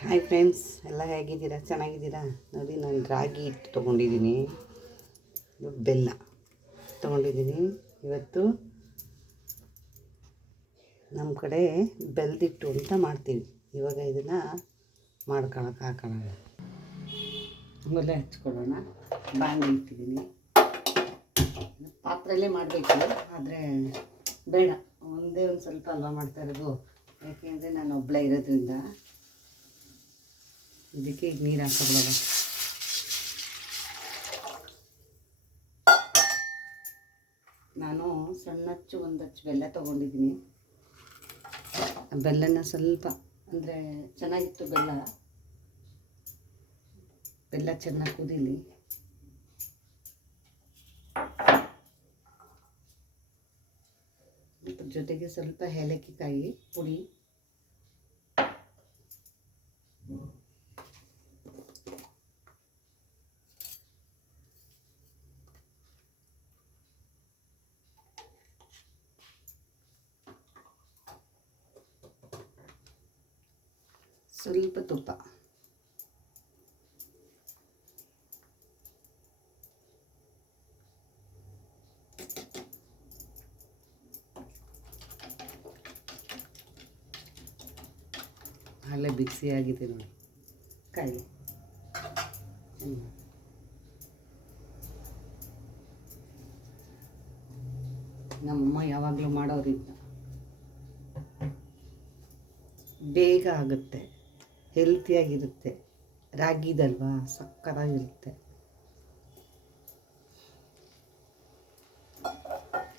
Hi friends ಎಲ್ಲ ಹೇಗಿದ್ದೀರಾ? ಚೆನ್ನಾಗಿದ್ದೀರಾ? ನೋಡಿ, ನಾನು ರಾಗಿ ಹಿಟ್ಟು ತೊಗೊಂಡಿದ್ದೀನಿ. ಬೆಲ್ಲ ತೊಗೊಂಡಿದ್ದೀನಿ. ಇವತ್ತು ನಮ್ಮ ಕಡೆ ಬೆಲ್ದಿಟ್ಟು ಅಂತ ಮಾಡ್ತೀವಿ. ಇವಾಗ ಇದನ್ನು ಮಾಡ್ಕೊಳಕ್ಕೆ ಹಾಕೊಳ್ಳೋಣ ಒಲೆ ಹಚ್ಕೊಳ್ಳೋಣ. ಬಾಂಡೆ ಇಟ್ಟಿದ್ದೀನಿ. ಪಾತ್ರೆಯಲ್ಲೇ ಮಾಡಬೇಕು, ಆದರೆ ಬೇಡ. ಒಂದೇ ಒಂದು ಸ್ವಲ್ಪ ಅಲ್ವಾ ಮಾಡ್ತಾ ಇರೋದು. ಯಾಕೆಂದರೆ ನಾನು ಒಬ್ಬಳೇ ಇರೋದ್ರಿಂದ. ಇದಕ್ಕೆ ಈಗ ನೀರು ಹಾಕೋಬಿಡೋದು ನಾನು ಸಣ್ಣಚ್ಚು ಒಂದಚ್ಚು ಬೆಲ್ಲ ತೊಗೊಂಡಿದ್ದೀನಿ. ಬೆಲ್ಲನ ಸ್ವಲ್ಪ, ಅಂದರೆ ಚೆನ್ನಾಗಿತ್ತು ಬೆಲ್ಲ. ಬೆಲ್ಲ ಚೆನ್ನಾಗಿ ಕುದೀಲಿ. ಜೊತೆಗೆ ಸ್ವಲ್ಪ ಏಲಕ್ಕಿಕಾಯಿ ಪುಡಿ. ಸ್ವಲ್ಪ ತುಪ್ಪ. ಅಲ್ಲೇ ಬಿಸಿ ಆಗಿದೆ ನೋಡಿ. ಕಾಯಿ. ನಮ್ಮಮ್ಮ ಯಾವಾಗಲೂ ಮಾಡೋರಿಂದ ಬೇಗ ಆಗುತ್ತೆ. ಹೆಲ್ತಿಯಾಗಿರುತ್ತೆ ರಾಗಿದಲ್ವಾ? ಸಕ್ಕತ್ತಾಗಿರುತ್ತೆ.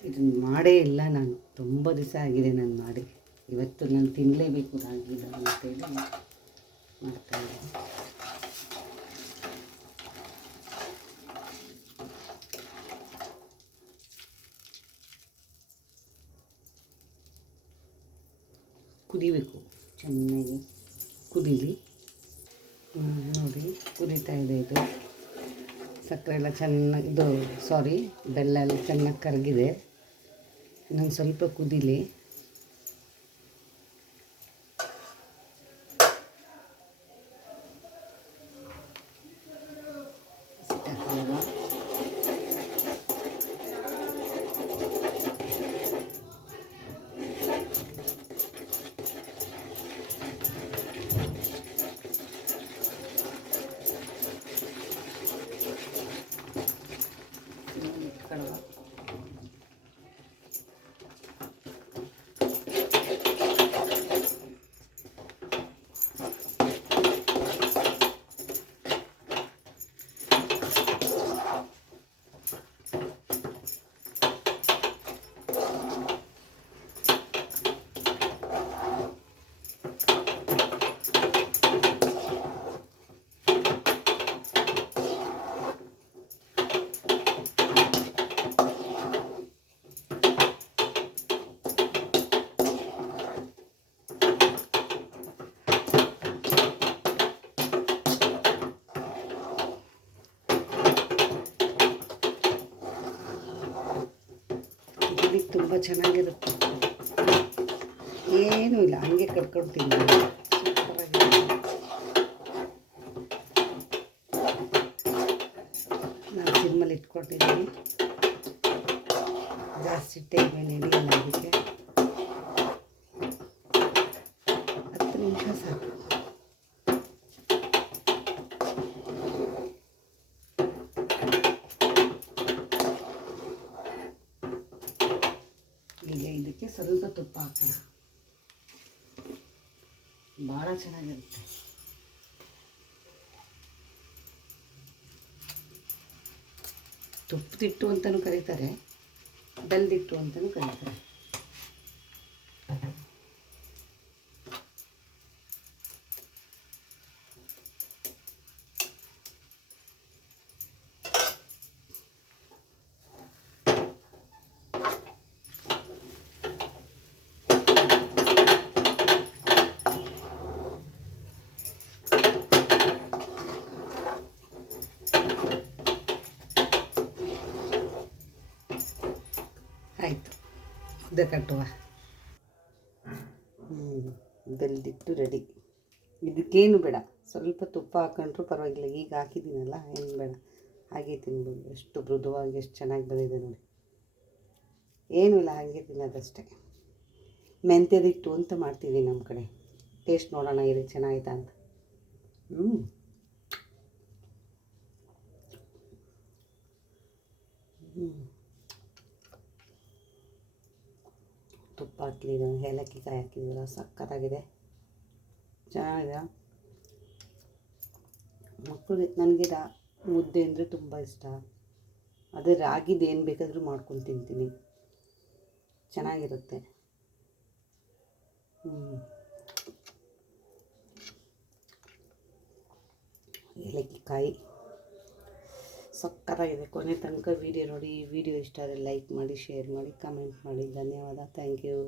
ಇದನ್ನು ಮಾಡೇ ಇಲ್ಲ ನಾನು. ತುಂಬ ದಿವಸ ಆಗಿದೆ ನಾನು ಮಾಡಿ. ಇವತ್ತು ನಾನು ತಿನ್ನಲೇಬೇಕು ರಾಗಿದ ಅಂತೇಳಿ ಮಾಡ್ತಾಯಿದ್ದೀನಿ ಕುದಿಬೇಕು. ಚೆನ್ನಾಗಿ. ಕುದೀಲಿ. ನೋಡಿ, ಕುದೀತಾ ಇದೆ ಇದು. ಸಕ್ಕರೆ ಎಲ್ಲ ಚೆನ್ನಾಗಿ, ಇದು ಸಾರಿ ಬೆಲ್ಲ ಎಲ್ಲ ಚೆನ್ನಾಗಿ ಕರಗಿದೆ. ಇನ್ನೊಂದು ಸ್ವಲ್ಪ ಕುದೀಲಿ ಹಾಕೊಳ್ಳೋಣ. ಇನ್ನೊಂದು ಇಟ್ಕೊಳ್ಳುವ. ಇದಕ್ಕೆ ತುಂಬ ಚೆನ್ನಾಗಿರುತ್ತೆ. ಏನೂ ಇಲ್ಲ, ಹಂಗೆ ಕಟ್ಕೊಂಡು ತಿಂತೀನಿ ನಾನು ಸಿಮ್ಮಲ್ಲಿ ಇಟ್ಕೊಟ್ಟಿದ್ದೀನಿ. ಜಾಸ್ತಿ ಟೈಮ್ ಏನು ಅದಕ್ಕೆ. ಹತ್ತು ನಿಮಿಷ ಸಾಕು ಈಗ ಇದಕ್ಕೆ ಸ್ವಲ್ಪ ತುಪ್ಪ ಹಾಕೋಣ. ಭಾಳ ಚೆನ್ನಾಗಿರುತ್ತೆ. ತುಪ್ಪದಿಟ್ಟು ಅಂತಲೂ ಕರೀತಾರೆ ಬೆಲ್ದಿಟ್ಟು ಅಂತಲೂ ಕರೀತಾರೆ. ಆಯಿತು. ಮುದ್ದೆ ಕಟ್ಟುವ. ಬೆಲ್ದಿಟ್ಟು ರೆಡಿ ಇದಕ್ಕೇನು ಬೇಡ. ಸ್ವಲ್ಪ ತುಪ್ಪ ಹಾಕೊಂಡ್ರು ಪರವಾಗಿಲ್ಲ. ಈಗ ಹಾಕಿದ್ದೀನಲ್ಲ, ಏನು ಬೇಡ. ಹಾಗೆ ತಿನ್ಬೋದು. ಎಷ್ಟು ಮೃದುವಾಗಿ, ಎಷ್ಟು ಚೆನ್ನಾಗಿ ಬಂದಿದೆ ನೋಡಿ. ಏನೂ ಇಲ್ಲ, ಹಾಗೆ ತಿನ್ನೋದಷ್ಟೇ. ಮೆಂತ್ಯದಿಟ್ಟು ಅಂತ ಮಾಡ್ತೀವಿ ನಮ್ಮ ಕಡೆ. ಟೇಸ್ಟ್ ನೋಡೋಣ, ಇರಿ, ಚೆನ್ನಾಗಿತ್ತಾ ಅಂತ. ಹ್ಞೂ ಹ್ಞೂ ತುಪ್ಪ ಹಾಕಲಿಲ್ಲ ಏಲಕ್ಕಿ ಕಾಯಿ ಹಾಕಿದ್ದೀರ ಸಕ್ಕತ್ತಾಗಿದೆ ಚೆನ್ನಾಗಿದೆ. ಮಕ್ಕಳಿಗೆ ನನಗೆ ರಾ, ಮುದ್ದೆ ಅಂದರೆ ತುಂಬ ಇಷ್ಟ. ಅದೇ ರಾಗಿದು ಏನು ಬೇಕಾದರೂ ಮಾಡ್ಕೊಂಡು ತಿಂತೀನಿ. ಚೆನ್ನಾಗಿರುತ್ತೆ. ಹ್ಞೂ ಏಲಕ್ಕಿ ಕಾಯಿ ಸಕ್ಕತ್ತಾಗಿದೆ. ಕೊನೆ ತನಕ ವೀಡಿಯೋ ನೋಡಿ, ಈ ವಿಡಿಯೋ ಇಷ್ಟ ಆದರೆ ಲೈಕ್ ಮಾಡಿ ಶೇರ್ ಮಾಡಿ ಕಮೆಂಟ್ ಮಾಡಿ. ಧನ್ಯವಾದ. Thank you